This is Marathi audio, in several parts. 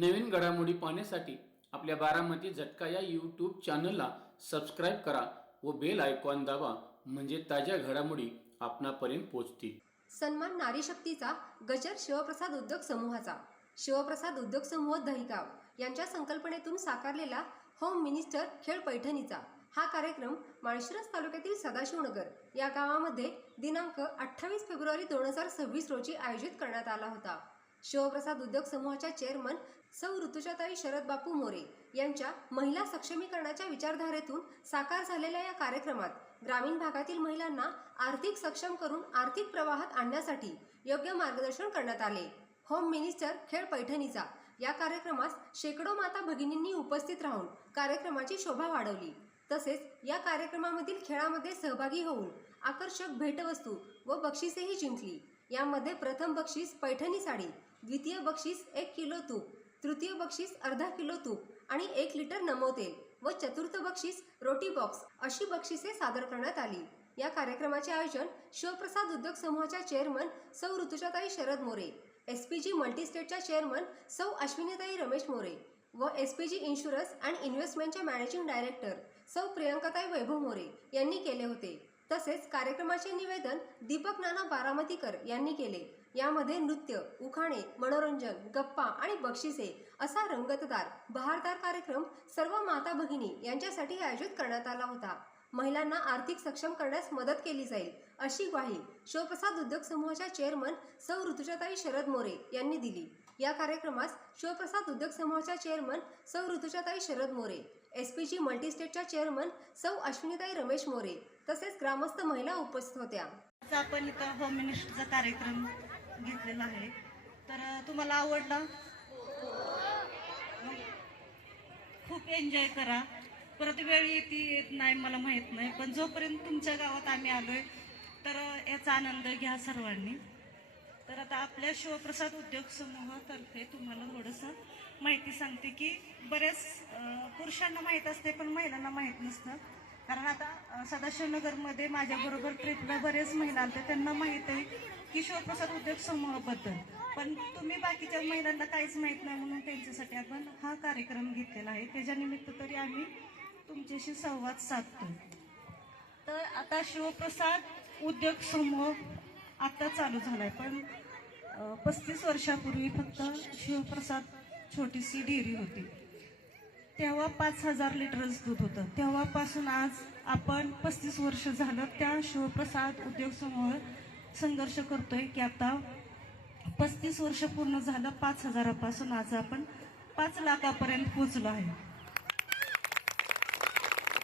नवीन घडामोडी पाहण्यासाठी आपल्या बारामती झटका या यूट्यूब चॅनलला सबस्क्राईब करा व बेल आयकॉन दाबा, म्हणजे ताज्या घडामोडी आपणापर्यंत पोहोचतील। सन्मान नारी शक्तीचा गजर शिवप्रसाद उद्योग समूहाचा। शिवप्रसाद उद्योग समूह दहिगाव यांच्या संकल्पनेतून साकारलेला होम मिनिस्टर खेळ पैठणीचा हा कार्यक्रम माळशिरस तालुक्यातील सदाशिवनगर या गावामध्ये दिनांक 28 फेब्रुवारी 2026 रोजी आयोजित करण्यात आला होता। शिवप्रसाद उद्योग समूहाच्या चेअरमन सौ ऋतुजाताई शरद बापू मोरे यांच्या महिला सक्षमीकरणाच्या विचारधारेतून साकार झालेल्या या कार्यक्रमात ग्रामीण भागातील महिलांना आर्थिक सक्षम करून आर्थिक प्रवाहात आणण्यासाठी योग्य मार्गदर्शन करण्यात आले। होम मिनिस्टर खेळ पैठणीचा या कार्यक्रमास शेकडो माता भगिनींनी उपस्थित राहून कार्यक्रमाची शोभा वाढवली। तसेच या कार्यक्रमामधील खेळामध्ये सहभागी होऊन आकर्षक भेटवस्तू व बक्षिसेही जिंकली। यामध्ये प्रथम बक्षीस पैठणी साडी, द्वितीय बक्षीस 1 किलो तूप, तृतीय बक्षीस अर्धा किलो तूप आणि 1 लिटर नमो तेल व चतुर्थ बक्षीस रोटी बॉक्स अशी बक्षिसे सादर करण्यात आली। या कार्यक्रमाचे आयोजन शिवप्रसाद उद्योग समूहाच्या चेअरमन सौ ऋतुजाताई शरद मोरे, एसपीजी मल्टीस्टेटच्या चेअरमन सौ अश्विनीताई रमेश मोरे व एसपीजी इन्शुरन्स अँड इन्व्हेस्टमेंटच्या मॅनेजिंग डायरेक्टर सौ प्रियंकाताई वैभव मोरे यांनी केले होते। तसेच कार्यक्रमाचे निवेदन दीपक नाना बारामतीकर यांनी केले। यामध्ये नृत्य, उखाणे, मनोरंजन, गप्पा आणि बक्षिसे असा रंगतदार बहारदार कार्यक्रम सर्व माता भगिनी यांच्यासाठी आयोजित करण्यात आला होता। महिलांना आर्थिक सक्षम करण्यास मदत केली जाईल अशी ग्वाही शिवप्रसाद उद्योग समूहाच्या चेअरमन सौ ऋतुजाताई शरद मोरे यांनी दिली। या कार्यक्रमास शिवप्रसाद उद्योग समूहाच्या चेअरमन सौ ऋतुजाताई शरद मोरे, एसपीजी मल्टीस्टेटच्या चेअरमन सौ अश्विनीताई रमेश मोरे तसेच ग्रामस्थ महिला उपस्थित होत्या। आपण इथं होम मिनिस्टरचा कार्यक्रम घेतलेला आहे, तर तुम्हाला आवडला? खूप एन्जॉय करा। परत वेळ येत नाही मला माहित नाही, पण जोपर्यंत तुमच्या गावात आम्ही आलोय तर याचा आनंद घ्या सर्वांनी। तर आता आपल्या शिवप्रसाद उद्योग समूहातर्फे तुम्हाला थोडंसं माहिती सांगते की बरेच पुरुषांना माहीत असते पण महिलांना माहीत नसतं। कारण आता सदाशिवनगरमध्ये माझ्याबरोबर ट्रिपला बरेच महिला आल्या, त्यांना माहीत आहे की शिवप्रसाद उद्योग समूहाबद्दल, पण तुम्ही बाकीच्या महिलांना काहीच माहीत नाही, म्हणून त्यांच्यासाठी आपण हा कार्यक्रम घेतलेला आहे। त्याच्यानिमित्त तरी आम्ही तुमच्याशी संवाद साधतो। तर आता शिवप्रसाद उद्योग समूह आता चालू झालाय, पण 35 वर्षापूर्वी फक्त शिवप्रसाद छोटीशी डेअरी होती, तेव्हा 5000 लिटरच दूध होतं। तेव्हापासून आज आपण 35 वर्ष झालं त्या शिवप्रसाद उद्योग समूह संघर्ष करतोय की आता 35 वर्ष पूर्ण झालं, 5000 पासून आज आपण 5 लाखापर्यंत पोहोचलो आहे।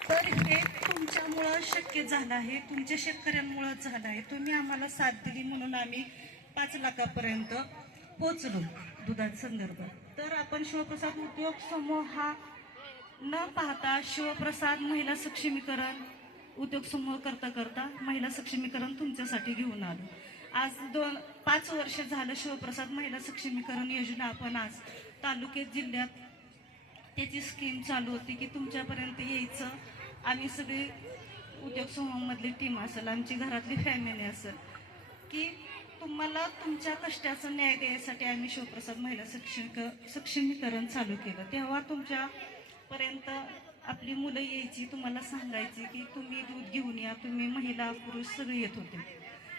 तर हे तुमच्यामुळं शक्य झालं आहे, तुमच्या शेतकऱ्यांमुळे झालं आहे। तुम्ही आम्हाला साथ दिली म्हणून आम्ही 5 लाखापर्यंत पोहोचलो दुधाच्या संदर्भात। तर आपण शिवप्रसाद उद्योग समूह हा न पाहता शिवप्रसाद महिला सक्षमीकरण उद्योग समूह करता करता महिला सक्षमीकरण तुमच्यासाठी घेऊन आलो। आज 5 वर्ष झालं शिवप्रसाद महिला सक्षमीकरण योजना आपण आज तालुक्यात जिल्ह्यात त्याची स्कीम चालू होती की तुमच्यापर्यंत यायचं। आम्ही सगळे उद्योग समूहामधली टीम असेल, आमची घरातली फॅमिली असेल, की तुम्हाला तुमच्या कष्टाचा न्याय द्यायसाठी आम्ही शिवप्रसाद महिला सक्षमीकरण चालू केलं। तेव्हा तुमच्यापर्यंत आपली मुलं यायची, तुम्हाला सांगायची की तुम्ही दूध घेऊन या, तुम्ही महिला पुरुष सगळे येत होते।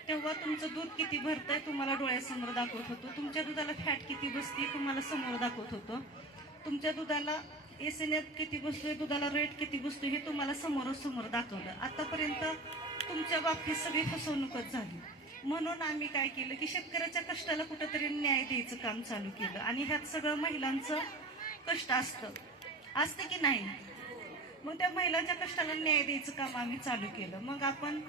तेव्हा तुमचं दूध किती भरतंय तुम्हाला डोळ्यासमोर दाखवत होतो, तुमच्या दुधाला फॅट किती बसते तुम्हाला समोर दाखवत होतो, तुमच्या दुधाला एसएनएफ किती बसतोय, दुधाला रेट किती बसतोय हे तुम्हाला समोरासमोर दाखवलं। आतापर्यंत तुमच्या बाबतीत सगळी फसवणूकच झाली, म्हणून आम्ही काय केलं की शेतकऱ्याच्या कष्टाला कुठंतरी न्याय द्यायचं काम चालू केलं। आणि ह्यात सगळं महिलांचं कष्ट असतं की नाही, मग त्या महिलांच्या कष्टाला न्याय द्यायचं काम आम्ही चालू केलं। मग आपण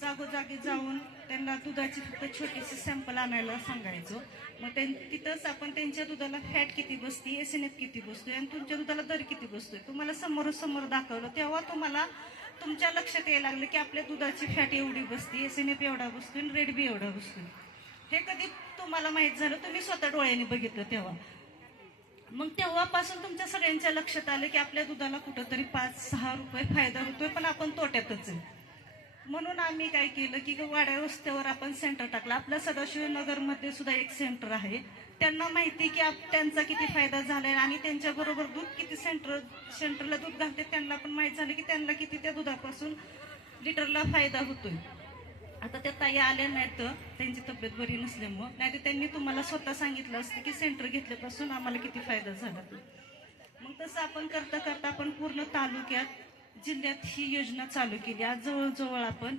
जागोजागी जाऊन त्यांना दुधाची फक्त छोटीशी सॅम्पल आणायला सांगायचो। मग तिथंच आपण त्यांच्या दुधाला फॅट किती बसते, एसएनएफ किती बसतोय आणि तुमच्या दुधाला दर किती बसतोय तुम्हाला समोरासमोर दाखवलं। तेव्हा तुम्हाला तुमच्या लक्षात यायला लागलं की आपल्या दुधाची फॅट एवढी बसते, एसएनएफ एवढा बसतोय आणि रेट बी एवढा बसतोय। हे कधी तुम्हाला माहीत झालं, तुम्ही स्वतः डोळ्याने बघितलं तेव्हा। मग तेव्हापासून तुमच्या सगळ्यांच्या लक्षात आलं की आपल्या दुधाला कुठंतरी 5-6 रुपये फायदा होतोय, पण आपण तोट्यातच आहे। म्हणून आम्ही काय केलं की वाड्या रस्त्यावर आपण सेंटर टाकलं. आपल्या सदाशिवनगरमध्ये सुद्धा एक सेंटर आहे. त्यांना माहिती की त्यांचा किती फायदा झालाय आणि त्यांच्याबरोबर दूध किती सेंटरला दूध घालते त्यांना पण माहीत झालं की त्यांना किती त्या दुधापासून लिटरला फायदा होतोय. आता त्या ताई आल्या नाहीत तर त्यांची तब्येत बरी नसल्यामुळं, नाही तर त्यांनी तुम्हाला स्वतः सांगितलं असतं की सेंटर घेतल्यापासून आम्हाला किती फायदा झाला. मग तसं आपण करता करता आपण पूर्ण तालुक्यात जिल्ह्यात ही योजना चालू केली. आज जवळजवळ आपण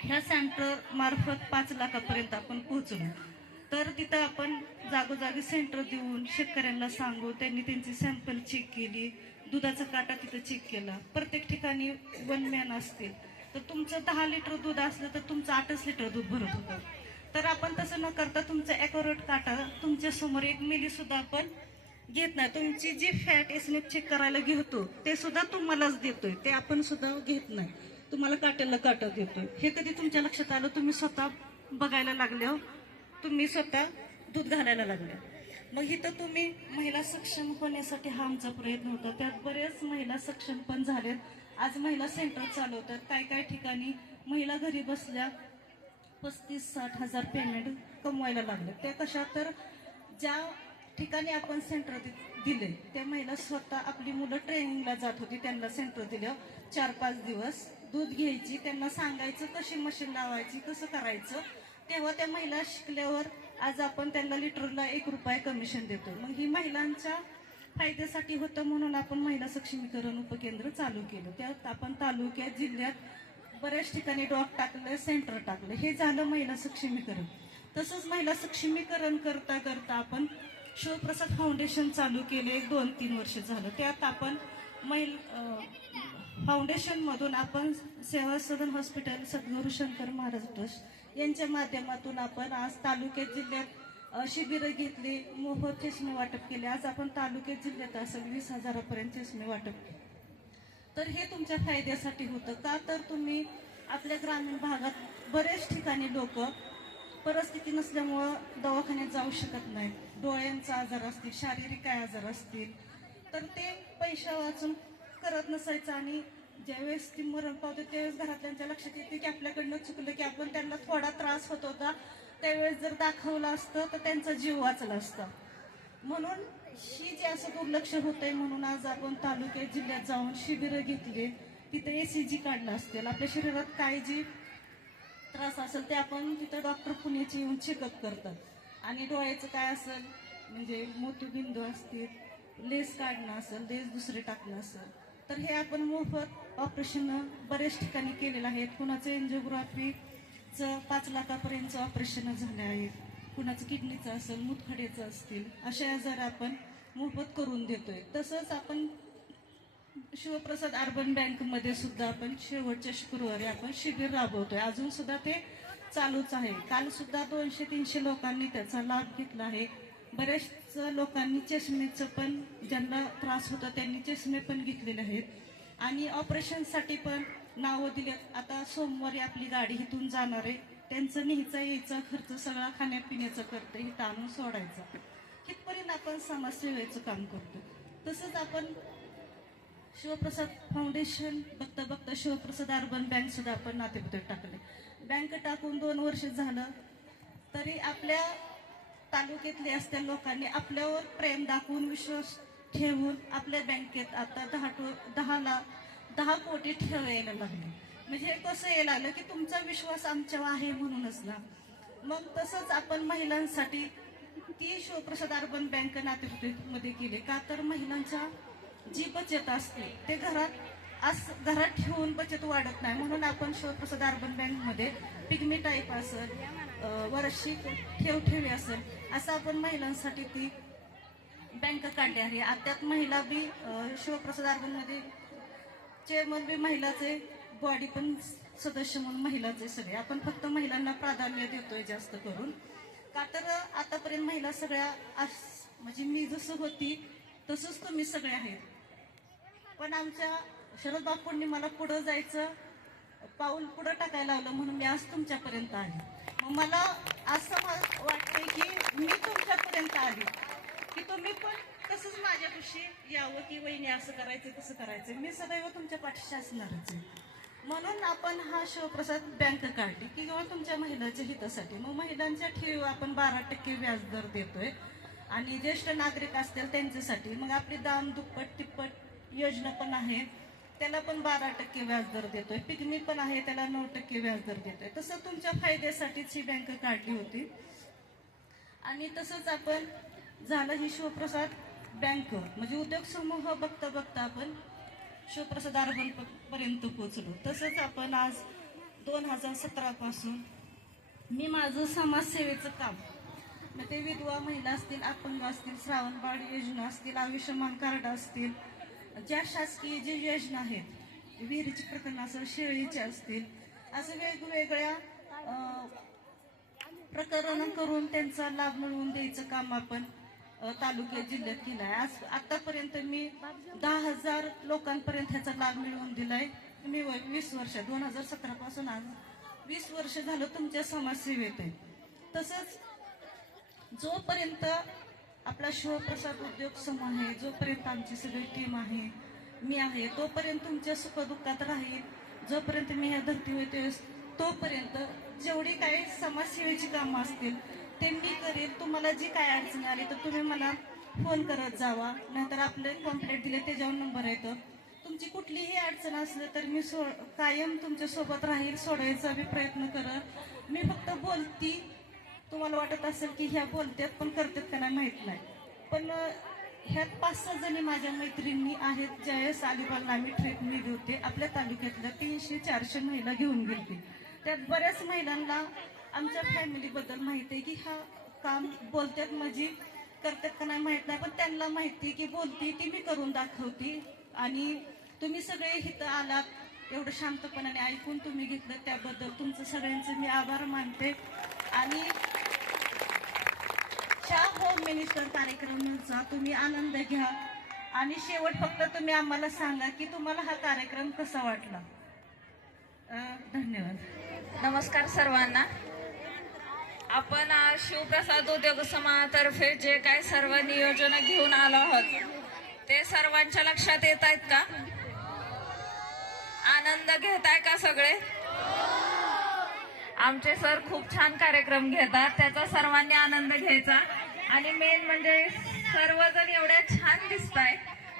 ह्या सेंटर मार्फत 5 लाखापर्यंत आपण पोहोचलो. तर तिथं आपण जागोजागी सेंटर देऊन शेतकऱ्यांना सांगू, त्यांनी त्यांची सॅम्पल चेक केली, दुधाचा काटा तिथं चेक केला. प्रत्येक ठिकाणी 1 मॅन असतील तर तुमचं 10 लिटर दूध असलं तर तुमचं 8च लिटर दूध भरत होतं. तर आपण तसं न करता तुमचं ॲक्युरेट काटा तुमच्या समोर 1 मिली सुद्धा आपण घेत नाही. तुमची जी फॅट एसनेप चेक करायला घेतो ते सुद्धा तुम्हालाच देतोय, ते आपण सुद्धा घेत नाही. तुम्हाला काट्याला काटा देतोय. हे कधी तुमच्या लक्षात आलं? तुम्ही स्वतः बघायला लागले हो, तुम्ही स्वतः दूध घालायला लागले. मग इथं तुम्ही महिला सक्षम होण्यासाठी हा आमचा प्रयत्न होता. त्यात बरेच महिला सक्षम पण झालेत. आज महिला सेंटर चालवतात. काय ठिकाणी महिला घरी बसल्या 35-60 हजार पेमेंट कमवायला लागले. त्या कशा? तर ज्या ठिकाणी आपण सेंटर दिले त्या महिला स्वतः, आपली मुलं ट्रेनिंगला जात होती, त्यांना सेंटर दिलं 4-5 दिवस दूध घ्यायची, त्यांना सांगायचं कशी मशीन लावायची, कसं करायचं. तेव्हा त्या महिला शिकल्यावर आज आपण त्यांना लिटरला 1 रुपया कमिशन देतो. मग ही महिलांच्या फायद्यासाठी होतं म्हणून आपण महिला सक्षमीकरण उपकेंद्र चालू केलं. त्यात आपण तालुक्यात जिल्ह्यात बऱ्याच ठिकाणी डॉग टाकलं, सेंटर टाकलं. हे झालं महिला सक्षमीकरण. तसंच महिला सक्षमीकरण करता करता आपण शिवप्रसाद फाउंडेशन चालू केले. 2-3 वर्ष झालं. त्यात आपण फाउंडेशनमधून आपण सेवा सदन हॉस्पिटल, सद्गुरू शंकर महाराज ट्रस्ट यांच्या माध्यमातून आपण आज तालुक्यात जिल्ह्यात शिबिरं घेतली, मोफत चष्मे वाटप केले. आज आपण तालुक्यात जिल्ह्यात असेल 20,000पर्यंत चष्मे वाटप केले. तर हे तुमच्या फायद्यासाठी होतं का? तर तुम्ही आपल्या ग्रामीण भागात बरेच ठिकाणी लोक परिस्थिती नसल्यामुळं दवाखान्यात जाऊ शकत नाहीत. डोळ्यांचा आजार असतील, शारीरिक काय आजार असतील, तर ते पैसा वाचून करत नसायचं. आणि ज्यावेळेस ती मरण पावते त्यावेळेस घरातल्यांच्या लक्षात येते की आपल्याकडनं चुकलं, की आपण त्यांना थोडा त्रास होत होता त्यावेळेस जर दाखवलं असतं तर त्यांचा जीव वाचला असता. म्हणून ही जे असं दुर्लक्ष होतंय म्हणून आज आपण तालुक्यात जिल्ह्यात जाऊन शिबिरं घेतली. तिथे ECG काढलं असतील, आपल्या शरीरात काय जी त्रास असेल ते आपण तिथं डॉक्टर पुण्याचे येऊन चेकअप करतात. आणि डोळ्याचं काय असेल म्हणजे मोतीबिंदू असतील, लेस काढणं असेल, लेस दुसरे टाकणं असेल, तर हे आपण मोफत ऑपरेशन बरेच ठिकाणी केलेलं आहे. कुणाचं एन्जिओग्राफीचं 5 लाखापर्यंतचं ऑपरेशन झाले आहेत, कुणाचं किडनीचं असेल, मूतखड्याचं असतील, अशा आजार आपण मोफत करून देतोय. तसंच आपण शिवप्रसाद अर्बन बँकमध्ये सुद्धा आपण शेवटच्या शुक्रवारी आपण शिबिर राबवतोय. अजून सुद्धा ते चालूच आहे. काल सुद्धा 200-300 लोकांनी त्याचा लाभ घेतला आहे. बऱ्याच लोकांनी चष्मेचं पण, ज्यांना त्रास होता त्यांनी चष्मे पण घेतलेले आहेत. आणि ऑपरेशनसाठी पण नावं दिलेत. आता सोमवारी आपली गाडी इथून जाणार आहे, त्यांचं न्यायचा यायचा खर्च सगळा खाण्यापिण्याचा करते, इथं आणून सोडायचा. इथपर्यंत आपण समाजसेवेचं काम करतो. तसंच आपण शिवप्रसाद फाउंडेशन बघता बघता शिवप्रसाद अर्बन बँक सुद्धा आपण नातेपुते टाकले. बँक टाकून 2 वर्ष झालं तरी आपल्या तालुक्यातले असत्या लोकांनी आपल्यावर प्रेम दाखवून, विश्वास ठेवून आपल्या बँकेत आता 10 कोटी ठेव यायला लागले. म्हणजे कसं यायला लागलं की तुमचा विश्वास आमच्यावर आहे म्हणूनच ना. मग तसंच आपण महिलांसाठी ती शिवप्रसाद अर्बन बँक नातेपुतेमध्ये केली का? तर महिलांच्या जी बचत असते ते घरात ठेवून बचत वाढत नाही, म्हणून आपण शिवप्रसाद अर्बन बँकमध्ये पिग्मी टाईप असेल, वार्षिक ठेवी असेल, असं आपण महिलांसाठी ती बँक काढली आहे. त्यात महिला बी शिवप्रसाद अर्बनमध्ये चेअरमन बी महिलाचे, बॉडी पण सदस्य म्हणून महिलाचे सगळे. आपण फक्त महिलांना प्राधान्य देतोय जास्त करून का? तर आतापर्यंत महिला सगळ्या म्हणजे मी जसं होती तसंच तुम्ही सगळे आहेत. पण आमच्या शरद बापूंनी मला पुढं जायचं पाऊल पुढं टाकायला लावलं म्हणून मी आज तुमच्यापर्यंत आले. मग मला असं वाटतंय की मी तुमच्यापर्यंत आली की तुम्ही पण तसंच माझ्यापाशी यावं की वहिनी असं करायचं तसं करायचं. मी सदैव तुमच्या पाठीशी असणारच आहे. म्हणून आपण हा शिवप्रसाद बँक काढली की किंवा तुमच्या महिलांच्या हितासाठी. मग महिलांच्या ठेवी आपण 12% व्याजदर देतोय आणि ज्येष्ठ नागरिक असतील त्यांच्यासाठी मग आपली दाम दुप्पट तिप्पट योजना पण आहे, त्याला पण 12% व्याजदर देतोय. पिगमी पण आहे, त्याला 9% व्याजदर देतोय. तसं तुमच्या फायद्यासाठीच ही बँक काढली होती. आणि तसंच आपण झालं ही शिवप्रसाद बँक म्हणजे उद्योग समूह बघता बघता आपण शिवप्रसाद अर्बन पर्यंत पोहोचलो. तसंच आपण आज 2017 पासून मी माझं समाजसेवेचं काम मग ते विधवा महिला असतील, अपंग असतील, श्रावणबाळ योजना असतील, आयुष्यमान कार्ड असतील, ज्या शासकीय जी योजना आहेत, विहिरीची प्रकरण असेल, शेळीचे असतील, असं वेगवेगळ्या प्रकरण करून त्यांचा लाभ मिळवून द्यायचं काम आपण तालुक्यात जिल्ह्यात केलं आहे. आज आतापर्यंत मी 10,000 लोकांपर्यंत ह्याचा लाभ मिळवून दिलाय. मी 20 वर्ष 2017 पासून आज 20 वर्ष झालं तुमच्या समाजसेवेत आहे. तसंच जोपर्यंत आपला शिवप्रसाद उद्योग समूह आहे, जोपर्यंत आमची सगळी टीम आहे, मी आहे, तोपर्यंत तुमच्या सुखदुःखात राहील. जोपर्यंत मी ह्या धर्तीवर तोपर्यंत जेवढी काही समाजसेवेची कामं असतील ते मी करेल. तुम्हाला जी काय अडचण आली तर तुम्ही मला फोन करत जावा, नाहीतर आपले कॉम्प्लेट दिले त्याच्यावर नंबर येतो. तुमची कुठलीही अडचण असली तर मी कायम तुमच्यासोबत राहील, सोडायचा बी प्रयत्न करत. मी फक्त बोलती, तुम्हाला वाटत असेल की ह्या बोलतात पण करतात का नाही माहीत नाही, पण ह्यात 5-6 जणी माझ्या मैत्रिणी आहेत. ज्यावेळेस अलिबागला आम्ही ट्रिप नेली होते, आपल्या तालुक्यातल्या 300-400 महिला घेऊन गेली. त्यात बऱ्याच महिलांना आमच्या फॅमिलीबद्दल माहिती आहे की हा काम बोलतात म्हणजे करतात का नाही माहीत नाही, पण त्यांना माहिती की बोलती ती मी करून दाखवते. आणि तुम्ही सगळे इथं आलात, एवढं शांतपणाने ऐकून तुम्ही घेतलं त्याबद्दल तुमचं सगळ्यांचं मी आभार मानते. आणि ह्या होम मिनिस्टर कार्यक्रमाचा तुम्ही आनंद घ्या आणि शेवट फक्त तुम्ही आम्हाला सांगा की तुम्हाला हा कार्यक्रम कसा वाटला. धन्यवाद. नमस्कार सर्वांना. आपण आज शिवप्रसाद उद्योग समूहातर्फे जे काय सर्व नियोजन घेऊन आलो आहोत ते सर्वांच्या लक्षात येत आहेत का? आनंद घेताय का सगळे? आमचे सर खूप छान कार्यक्रम घेतात, त्याचा सर्वांनी आनंद घ्यायचा. आणि मेन म्हणजे सर्वजण एवढ्या छान दिसताय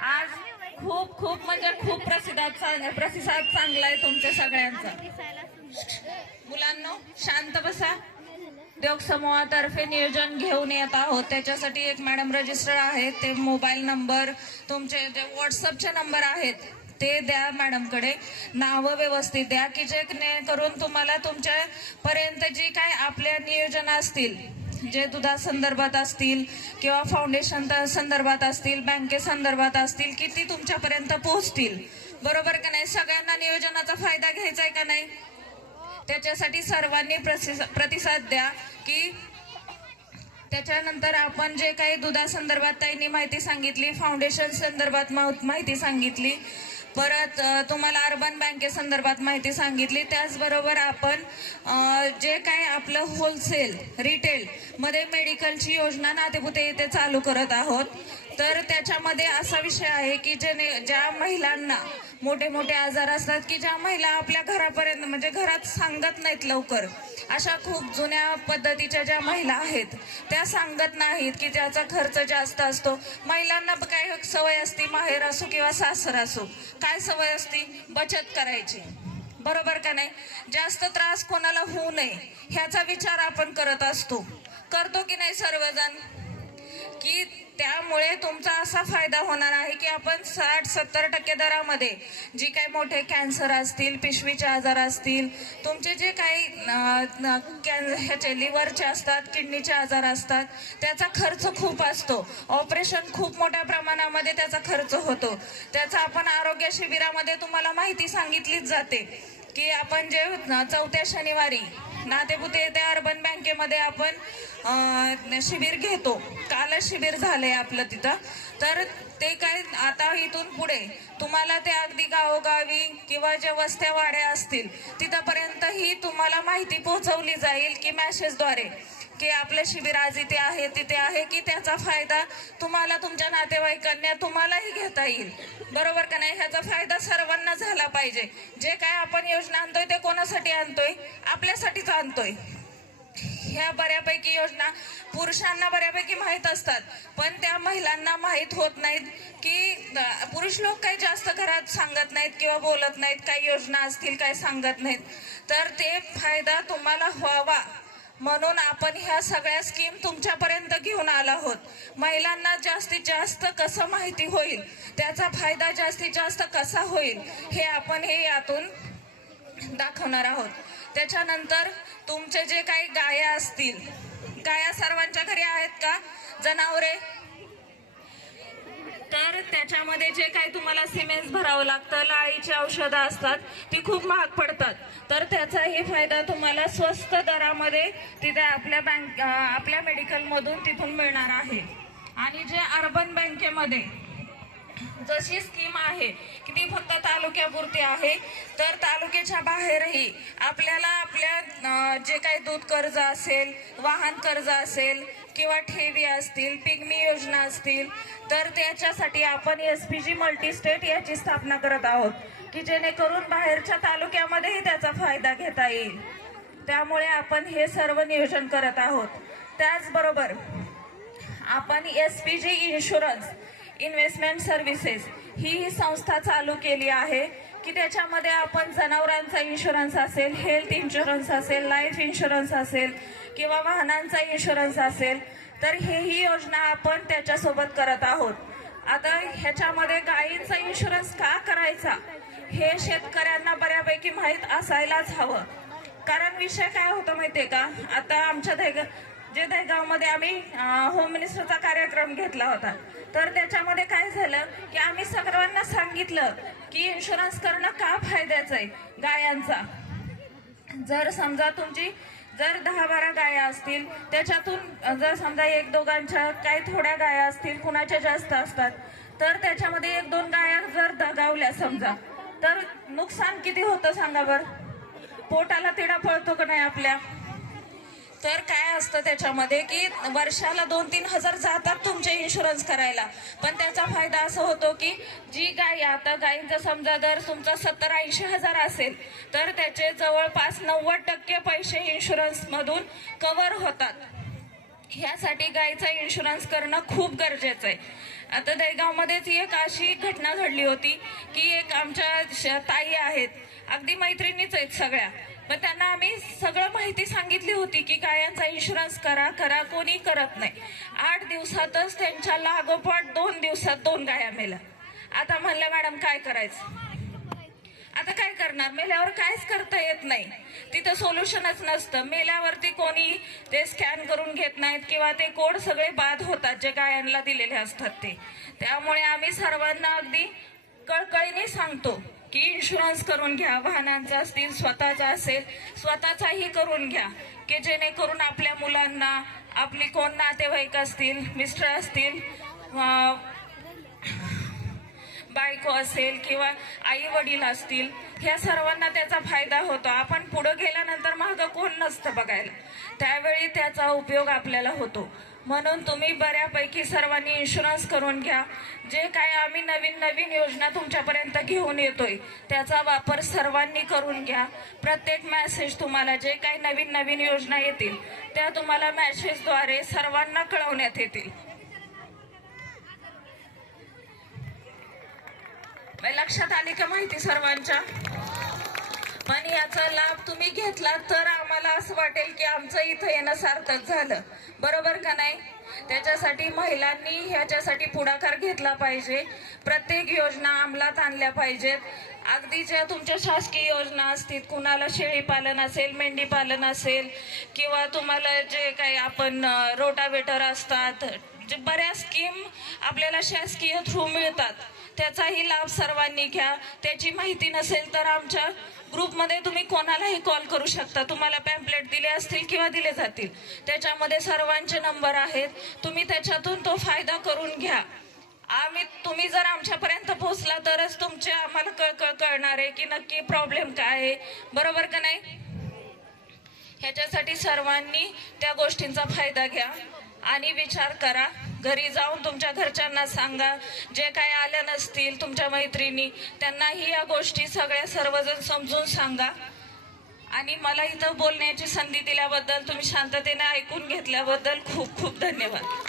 आज. खूप खूप म्हणजे खूप प्रतिसाद चांगला आहे तुमच्या सगळ्यांचा. मुलांनो शांत बसा. उद्योग समूहातर्फे नियोजन घेऊन येत आहोत, त्याच्यासाठी एक मॅडम रजिस्टर आहेत, ते मोबाईल नंबर तुमचे जे व्हॉट्सअपचे नंबर आहेत ते द्या मॅडमकडे. नावं व्यवस्थित द्या की जेणेकरून तुम्हाला तुमच्यापर्यंत जी काय आपल्या नियोजन असतील, जे दुधासंदर्भात असतील किंवा फाउंडेशन संदर्भात असतील, बँकेसंदर्भात असतील, की ती तुमच्यापर्यंत पोहोचतील. बरोबर का नाही? सगळ्यांना नियोजनाचा फायदा घ्यायचा आहे का नाही? त्याच्यासाठी सर्वांनी प्रतिसाद द्या. की त्याच्यानंतर आपण जे काही दुधासंदर्भात ताईंनी माहिती सांगितली, फाउंडेशन संदर्भात माहिती सांगितली, परत तुम्हाला अर्बन बँकेसंदर्भात माहिती सांगितली. त्याचबरोबर आपण जे काय आपलं होलसेल रिटेल मध्ये मेडिकलची योजना नातेपुते येथे चालू करत आहोत. तर त्याच्यामध्ये असा विषय आहे की ज्या महिलांना मोठे मोठे आजार असतात, की ज्या महिला आपल्या घरापर्यंत म्हणजे घरात सांगत नाहीत लवकर, अशा खूप जुन्या पद्धतीच्या ज्या महिला आहेत त्या सांगत नाहीत, की त्याचा खर्च जास्त असतो. महिलांना काय सवय असते, माहेर असो किंवा सासर असो, काय सवय असते? बचत करायची. बरोबर का नाही? जास्त त्रास कोणाला होऊ नये ह्याचा विचार आपण करत असतो, करतो की नाही सर्वजण? की त्यामुळे तुमचा असा फायदा होणार आहे की आपण 60-70% दरामध्ये जी काही मोठे कॅन्सर असतील, पिशवीचे आजार असतील, तुमचे जे काही ह्याचे लिव्हरचे असतात, किडनीचे आजार असतात, त्याचा खर्च खूप असतो. ऑपरेशन खूप मोठ्या प्रमाणामध्ये त्याचा खर्च होतो. त्याचा आपण आरोग्य शिबिरामध्ये तुम्हाला माहिती सांगितलीच जाते की आपण जे 4थ्या शनिवारी नातेपुते येथे अर्बन बँकेमध्ये आपण शिबिर घेतो. कालच शिबिर झालंय आपलं तिथं. तर ते काय आता इथून पुढे तुम्हाला ते अगदी गावोगावी किंवा जे वस्त्या वाड्या असतील तिथपर्यंतही तुम्हाला माहिती पोहोचवली जाईल की मेसेजद्वारे की आपलं शिबिर आज इथे आहे तिथे आहे, की त्याचा फायदा तुम्हाला तुमच्या नातेवाईकांना तुम्हालाही घेता येईल, बरोबर का नाही? ह्याचा फायदा सर्वांना झाला पाहिजे. जे काय आपण योजना आणतोय ते कोणासाठी आणतोय? आपल्यासाठीच आणतोय. ह्या बऱ्यापैकी योजना पुरुषांना बऱ्यापैकी माहीत असतात, पण त्या महिलांना माहीत होत नाहीत की पुरुष लोक काही जास्त घरात सांगत नाहीत किंवा बोलत नाहीत, काही योजना असतील काय सांगत नाहीत. तर ते फायदा तुम्हाला व्हावा म्हणून आपण ह्या सगळ्या स्कीम तुमच्यापर्यंत घेऊन आलो आहोत. महिलांना जास्तीत जास्त कसं माहिती होईल, त्याचा फायदा जास्तीत जास्त कसा होईल, हे आपण हे यातून दाखवणार आहोत. त्याच्यानंतर तुमचे जे काही गाया असतील, गाया सर्वांच्या घरी आहेत का जनावरे? तर त्याच्यामध्ये जे काही तुम्हाला सिमेंट भरावं लागतं, लाळीची औषधं असतात, ती खूप महाग पडतात. तर त्याचाही फायदा तुम्हाला स्वस्त दरामध्ये तिथे आपल्या मेडिकलमधून तिथून मिळणार आहे. आणि जे अर्बन बँकेमध्ये जशी स्कीम आहे की ती फक्त तालुक्यापुरती आहे, तर तालुक्याच्या बाहेरही आपल्याला आपल्या जे काही दूध कर्ज असेल, वाहन कर्ज असेल किंवा ठेवी असतील, पिगमी योजना असतील, तर त्याच्यासाठी आपण SPG मल्टीस्टेट याची स्थापना करत आहोत की जेणेकरून बाहेरच्या तालुक्यामध्येही त्याचा फायदा घेता येईल. त्यामुळे आपण हे सर्व नियोजन करत आहोत. त्याचबरोबर आपण SPG इन्शुरन्स इन्व्हेस्टमेंट सर्व्हिसेस ही संस्था चालू केली आहे की त्याच्यामध्ये आपण जनावरांचा इन्शुरन्स असेल, हेल्थ इन्शुरन्स असेल, लाईफ इन्शुरन्स असेल किंवा वाहनांचा इन्शुरन्स असेल, तर ही योजना आपण त्याच्यासोबत करत आहोत. आता ह्याच्यामध्ये गायींचा इन्शुरन्स का करायचा हे शेतकऱ्यांना बऱ्यापैकी माहीत असायलाच हवं. कारण विषय काय होतो माहितीये का, आता आमच्या दहेगावमध्ये आम्ही होम मिनिस्टरचा कार्यक्रम घेतला होता, तर त्याच्यामध्ये काय झालं की आम्ही सर्वांना सांगितलं की इन्शुरन्स करणं का फायद्याचं आहे गायांचा. जर समजा तुमची जर 10-12 गाया असतील, त्याच्यातून जर समजा 1-2 काही थोड्या गाया असतील, कुणाच्या जास्त असतात, तर त्याच्यामध्ये 1-2 गाया जर दगावल्या समजा, तर नुकसान किती होतं सांगा बरं? पोटाला तिडा पळतो का नाही आपल्या? तर काय असतं त्याच्यामध्ये की वर्षाला 2-3 हजार जातात तुमचे इन्शुरन्स करायला, पण त्याचा फायदा असा होतो की जी गाय, आता गायींचा समजा दर तुमचा 70-80 हजार असेल, तर त्याचे जवळपास 90% पैसे इन्शुरन्स मधून कव्हर होतात. ह्यासाठी गायीचा इन्शुरन्स करणं खूप गरजेचं आहे. आता दहेगावमध्येच एक अशी घटना घडली होती की एक आमच्या ताई आहेत, अगदी मैत्रिणीच आहेत सगळ्या, पण त्यांना आम्ही सगळं माहिती सांगितली होती की गायांचा इन्शुरन्स करा, कोणी करत नाही. 8 दिवसातच त्यांच्या लागोपाठ 2 दिवसात 2 गाया मेल्या. आता म्हणलं मॅडम काय करायचं? आता काय करणार? मेल्यावर काहीच करता येत नाही, तिथं सोल्युशनच नसतं. मेल्यावरती कोणी ते स्कॅन करून घेत नाहीत किंवा ते कोड सगळे बाद होतात जे गायांना दिलेले असतात ते. त्यामुळे आम्ही सर्वांना अगदी कळकळीने सांगतो की इन्शुरन्स करून घ्या, वाहनांचा असतील, स्वतःचा असेल, स्वतःचाही करून घ्या, की जेणेकरून आपल्या मुलांना, आपली कोण नातेवाईक असतील, मिस्टर असतील, बायको असेल किंवा आई वडील असतील, ह्या सर्वांना त्याचा फायदा होतो. आपण पुढे गेल्यानंतर मागं कोण नसतं बघायला, त्यावेळी त्याचा उपयोग आपल्याला होतो. म्हणून तुम्ही बऱ्यापैकी सर्वांनी इन्शुरन्स करून घ्या. जे काय आम्ही नवीन योजना तुमच्यापर्यंत घेऊन येतोय त्याचा वापर सर्वांनी करून घ्या. प्रत्येक मेसेज तुम्हाला जे काही नवीन योजना येतील त्या तुम्हाला मेसेजद्वारे सर्वांना कळवण्यात येतील. लक्षात आली का माहिती सर्वांच्या? पण याचा लाभ तुम्ही घेतला तर आम्हाला असं वाटेल की आमचं इथं येणं सार्थक झालं, बरोबर का नाही? त्याच्यासाठी महिलांनी ह्याच्यासाठी पुढाकार घेतला पाहिजे. प्रत्येक योजना अंमलात आणल्या पाहिजेत. अगदी ज्या तुमच्या शासकीय योजना असतील, कुणाला शेळी पालन असेल, मेंढी पालन असेल किंवा तुम्हाला जे काही आपण रोटावेटर असतात, जे बऱ्याच स्कीम आपल्याला शासकीय थ्रू मिळतात, त्याचाही लाभ सर्वांनी घ्या. त्याची माहिती नसेल तर आमच्या ग्रुपमध्ये तुम्ही कोणालाही कॉल करू शकता. तुम्हाला पॅम्पलेट दिले असतील किंवा दिले जातील, त्याच्यामध्ये सर्वांचे नंबर आहेत. तुम्ही त्याच्यातून तो फायदा करून घ्या. तुम्ही जर आमच्यापर्यंत पोहोचला तरच तुमचे आम्हाला कळणार आहे की नक्की प्रॉब्लेम काय आहे, बरोबर का नाही? ह्याच्यासाठी सर्वांनी त्या गोष्टींचा फायदा घ्या आणि विचार करा. घरी जाऊन तुमच्या घरच्यांना सांगा, जे काही आल्या नसतील तुमच्या मैत्रिणी त्यांनाही या गोष्टी सगळ्या सर्वजण समजून सांगा. आणि मला इथं बोलण्याची संधी दिल्याबद्दल, तुम्ही शांततेने ऐकून घेतल्याबद्दल खूप खूप धन्यवाद.